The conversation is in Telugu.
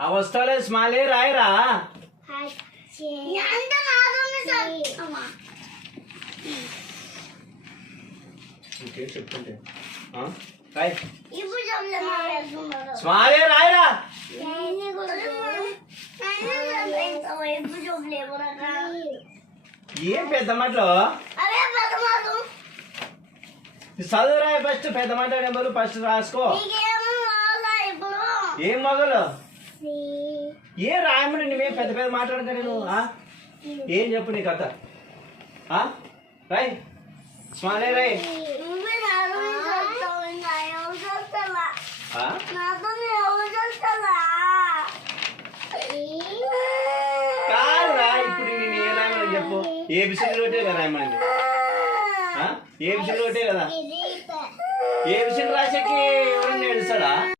ఆ వస్తాలే స్మాలే రాయరా. ఇంకేం చెప్తుంటే రాయ్. స్మాలే రాయరా. ఏం పెద్ద మాటలు చదువు రాయ. ఫస్ట్ పెద్ద మాట నెంబరు ఫస్ట్ రాసుకో. ఏం మొదలు ఏం రాయమని నువ్వేం పెద్ద పెద్ద మాట్లాడతా. నేను ఏం చెప్పు నీ కథ. రాయ్ స్మాలే రాయ్. కాదురా ఇప్పుడు నేను ఏం రాయమని చెప్పు. ఏబిసిడి రోటే కదా రాయమని. ఏబిసిడి రోటే కదా. ఏబిసిడి రాసేకి ఎవరన్నా ఏడుస్తాడా?